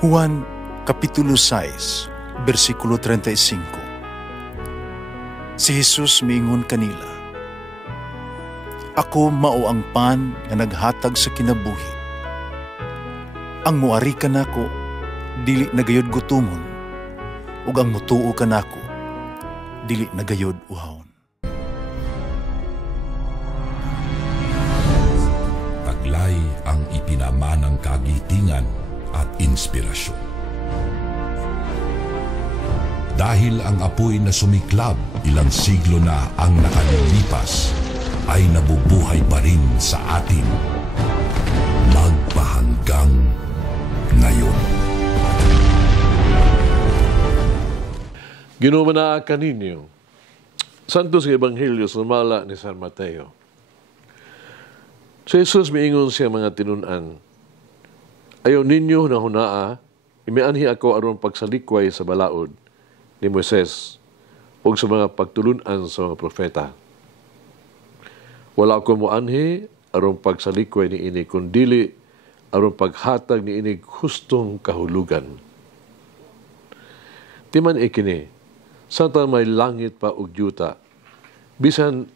Juan Kapitulo 6, versikulo 35. Si Jesus miingon kanila, "Ako mao ang pan nga naghatag sa kinabuhi. Ang muari kanako dili nagayod gutomon, ug ang mutuo kanako dili nagayod uhawon." Taglay ang ipinamanang kagitingan at inspirasyon. Dahil ang apoy na sumiklab ilang siglo na ang nakalilipas ay nabubuhay pa rin sa atin magpahanggang ngayon. Ginumanaa kaninyo, Santo sa Ebanghelyo sa mala ni San Mateo. Si Jesus miingon siya mga tinunan, "Ayaw ninyo na hunaa, imianhi ako aron pagsalikway sa balaod ni Moises o sa mga pagtulunan sa mga propeta. Wala ako muanhi aron pagsalikway ni ini, kundili aron paghatag ni ini hustong kahulugan. Timan ikini, santa may langit pa ug yuta, bisan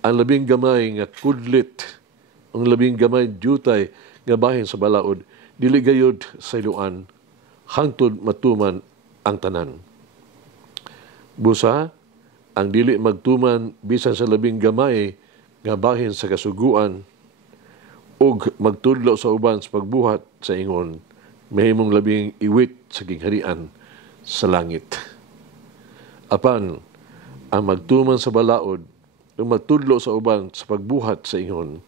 ang labing gamay nga kudlit, ang labing gamay jutay nga bahin sa balaod, dili gayud sa iluan, hangtod matuman ang tanan. Busa, ang dili magtuman bisan sa labing gamay nga bahin sa kasuguan, ug magtudlo sa uban sa pagbuhat sa ingon, mahimong labing iwit sa gingharian sa langit. Apan, ang magtuman sa balaod, ug magtudlo sa uban sa pagbuhat sa ingon,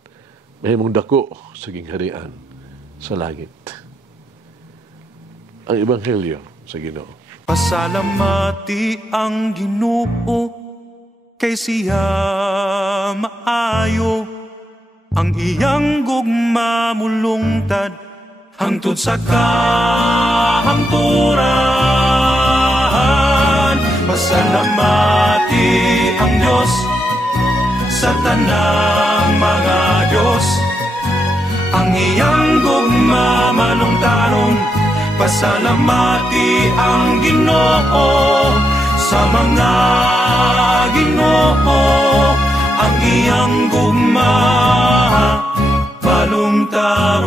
mahimong dako sa gingharian sa langit." Ang Ebanghelyo sa Ginoo. Pasalamati ang Ginoo, kay siya maayo, ang iyang gugma mulungtad, hangtod sa kahangturan. Pasalamati ang Diyos sa tanang mga Diyos, ang iyang gugma malungtaron. Pasalamati ang Ginoo sa mga Ginoo, ang iyang gugma malungtaron.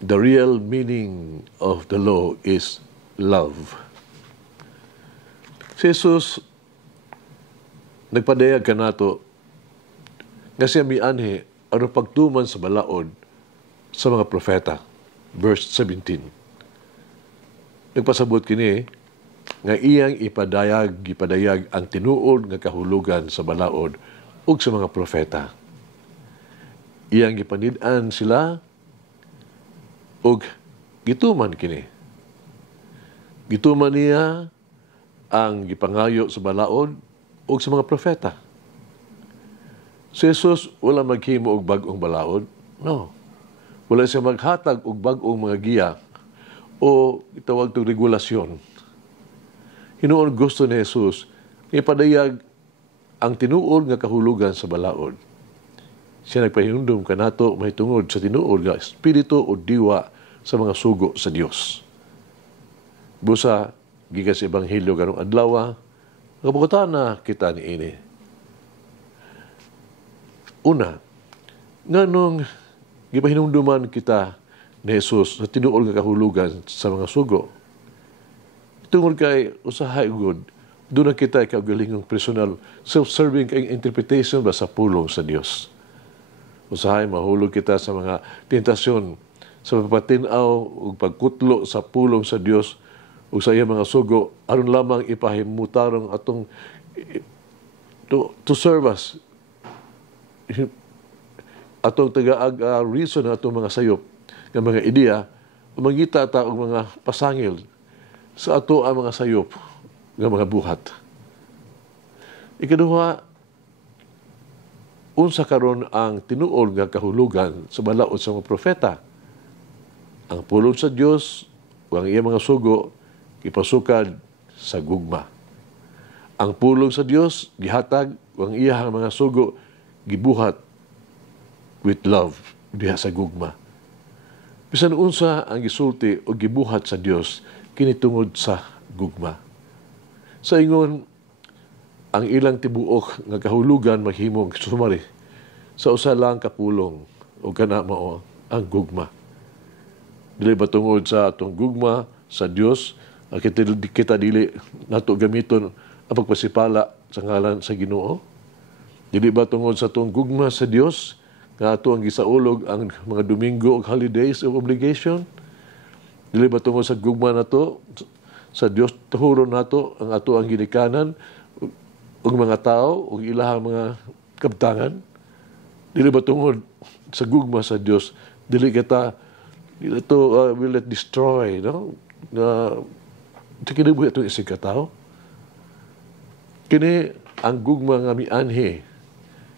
The real meaning of the law is love. Si Jesus nagpadayag kanato nga siya mianhi aron pagtuman sa balaod sa mga propeta. Verse 17. Nagpasabot kini nga iyang gipadayag ang tinuod nga kahulugan sa balaod ug sa mga propeta. Iyang gipanid-an sila ug gituman kini. Gituman niya ang gipangayo sa balaod ug sa mga propeta. Si Jesus wala maghimo og bag-ong balaod. No. Wala siya maghatag og bag-ong mga giya o itawag itong regulasyon. Hinuon gusto ni Jesus ipadayag ang tinuod nga kahulugan sa balaod. Siya nagpahinumdum kanato mahitungod sa tinuod nga espiritu o diwa sa mga sugo sa Dios. Busa gikan sa Ebanghelyo karong adlaw, kabukatan kita ni ini. Una, nganong gipahinumduman kita ni Jesus sa tinuod nga kahulugan sa mga sugo. Tungod kay usahay good, doon na kita kaugalingong personal, self-serving kay interpretation ba sa pulong sa Dios. Usahay mahulog kita sa mga tentasyon, sa pagpatinaw ug pagkutlo sa pulong sa Dios ug sa iyang mga sugo, aron lamang ipahimutarong atong to serve us, atong tagaag reason na atong mga sayop ng mga ideya, mangita ta og mga pasangil sa ato ang mga sayop ng mga buhat. Ikaduha, unsa karon ang tinuod nga kahulugan sa balaod sa mga propeta. Ang pulong sa Dios o ang iyang mga sugo ipasukad sa gugma. Ang pulong sa Dios gihatag o ang iyang mga sugo gibuhat with love diha sa gugma. Bisan unsa ang gisulti o gibuhat sa Dios kini tungod sa gugma. Sa ingon, ang ilang tibuok nga kahulugan maghimong sumari sa usa lang kapulong o kana mao ang gugma. Dili ba tungod sa atong gugma sa Dios kita dili nato gamiton ang pagpasipala sa ngalan sa Ginoo? Dili ba tungod sa atong gugma sa Dios nga ato ang gisaulog ang mga Domingo ug holidays of obligation? Dili ba tungod sa gugma nato sa Dios tuhuron nato ang ato ang ginikanan ug mga tao ug ilahang mga kabtangan? Dili ba tungod sa gugma sa Dios dili will it destroy, no? Kinabuhi itong isig katao. Kini ang gugma nga mianhi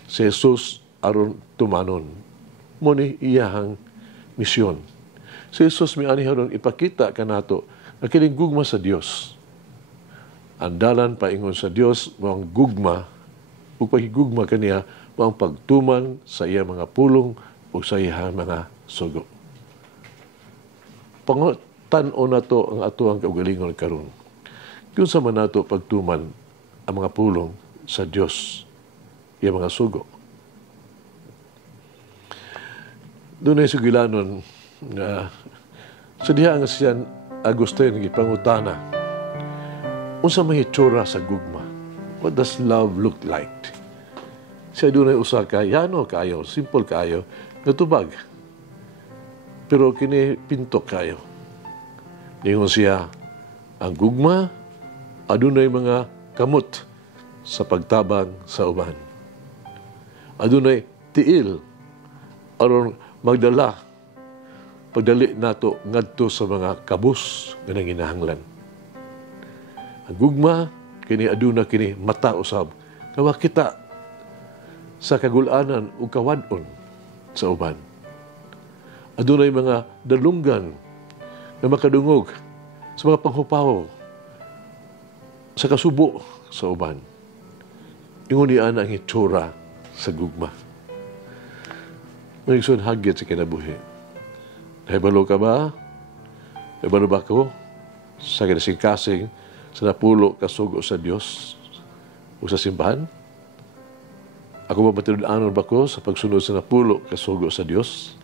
si Jesus aron tumanon. Muni iyahang misyon. Si Jesus mianhi aron ipakita kanato na kining gugma sa Dios. Ang dalan paingon sa Dios mo ang gugma ug pagigugma kaniya mo ang pagtuman sa iya mga pulong ug sa iya mga sugo. Tan-o na to ang ato ang kaugalingon karon. Kung sa man nato pagtuman ang mga pulong sa Dios, iya mga sugo. Doon ay sugilanon na sa diha nga siyan Agustin gipangutana. Unsa may hitsura sa gugma? What does love look like? Siya doon ay usa ka yano kayo, simple kayo, natubag. Pero kini pintok kayo. Ningon siya, ang gugma, adunay mga kamot sa pagtabang sa uban. Adunay tiil, aron magdala, pagdali nato ngadto sa mga kabus nga nanginahanglan. Ang gugma, kini aduna kini mata usab, nga makita sa kagulanan o kawadon sa uban. Adunay mga dalunggan na makadungog sa mga panghupaw sa kasubo sa uban. Ingon niya ang hitsura sa gugma. Mayigsoon hagit sa kinabuhi. Nahibalo ka ba? Nahibalo ba ko sa kinasing-kasing sa napulo kasugo sa Dios o sa simbahan? Ako ba matinudanon ba ko sa pagsunod sa napulo kasugo sa Dios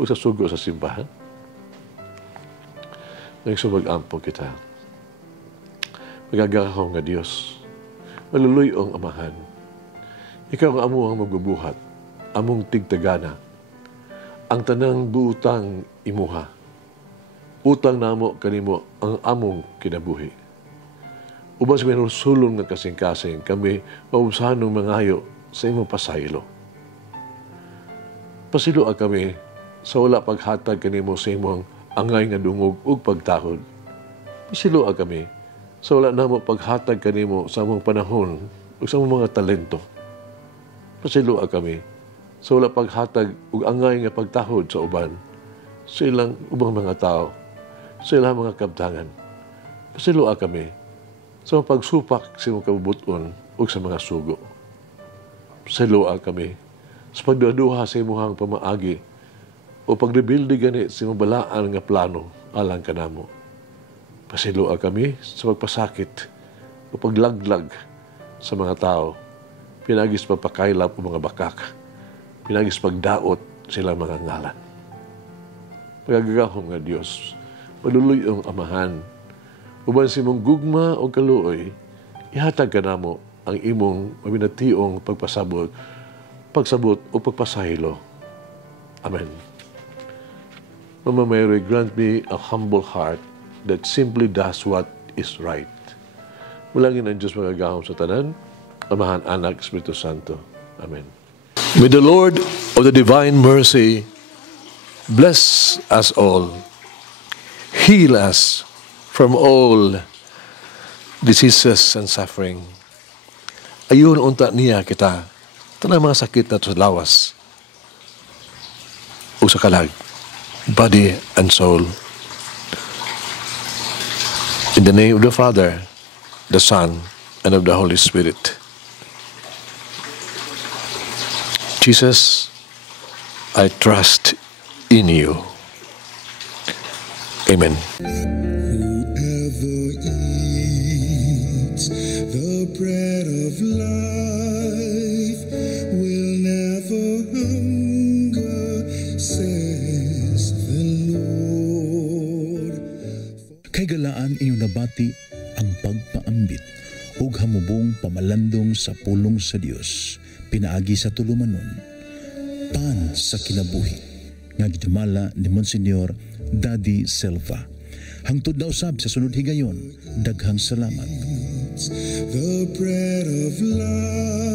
o sa sugo sa simbahan? Nagsumag-ampo kita. Magagakaw nga Diyos. Maluluyong Amahan. Ikaw ang amo ang magbubuhat. Among tigtagana. Ang tanang buutang imuha. Utang namo kanimo ang among kinabuhi. Uban sa sulong nga kasing-kasing, kami mausanong mangayo sa imong pasaylo. Pasilo kami sa wala paghatag kanimo sa imong angay nga dungog ug pagtahod. Pasiloa kami sa wala namo paghatag kanimo sa among panahon ug sa among mga talento. Pasiloa kami sa wala paghatag ug angay nga pagtahod sa uban sa ilang ubang mga tao, sa ilang mga kabtangan. Pasiloa kami sa pagsupak sa imong kabubuton ug sa mga sugo. Pasiloa kami sa pagduha sa imong pamaagi o pagrebuildi gani sa mabalaan nga plano alang kanamo. Pasiloa kami sa pagpasakit o paglaglag sa mga tao, pinagis pagpakailap o mga bakak, pinagis pagdaot silang mga ngalan. Pagagahom nga Diyos, maluluyong Amahan, uban sa imong gugma o kaluoy, ihatag kanamo ang imong maminationg pagsabot o pagpasahilo. Amen. Mama Mary, grant me a humble heart that simply does what is right. Mulangin ang Diyos magagahom sa tanan, Amahan, Anak, Espiritu Santo. Amen. May the Lord of the divine mercy bless us all, heal us from all diseases and suffering. Ayun unta niya kita, tanang mga sakit na sa lawas o sa kalag, body and soul. In the name of the Father, the Son, and of the Holy Spirit. Jesus, I trust in you. Amen. Whoever eats the bread of life will never hunger, says the Lord. Kay galaan inyong nabati ang pagpaambit ug hamubong pamalandong sa pulong sa Dios pinaagi sa tulumanon pan sa kinabuhi nga gidumala ni Monsignor Daddy Silva. Hangtod na usab sa sunod higayon, daghang salamat. The bread of life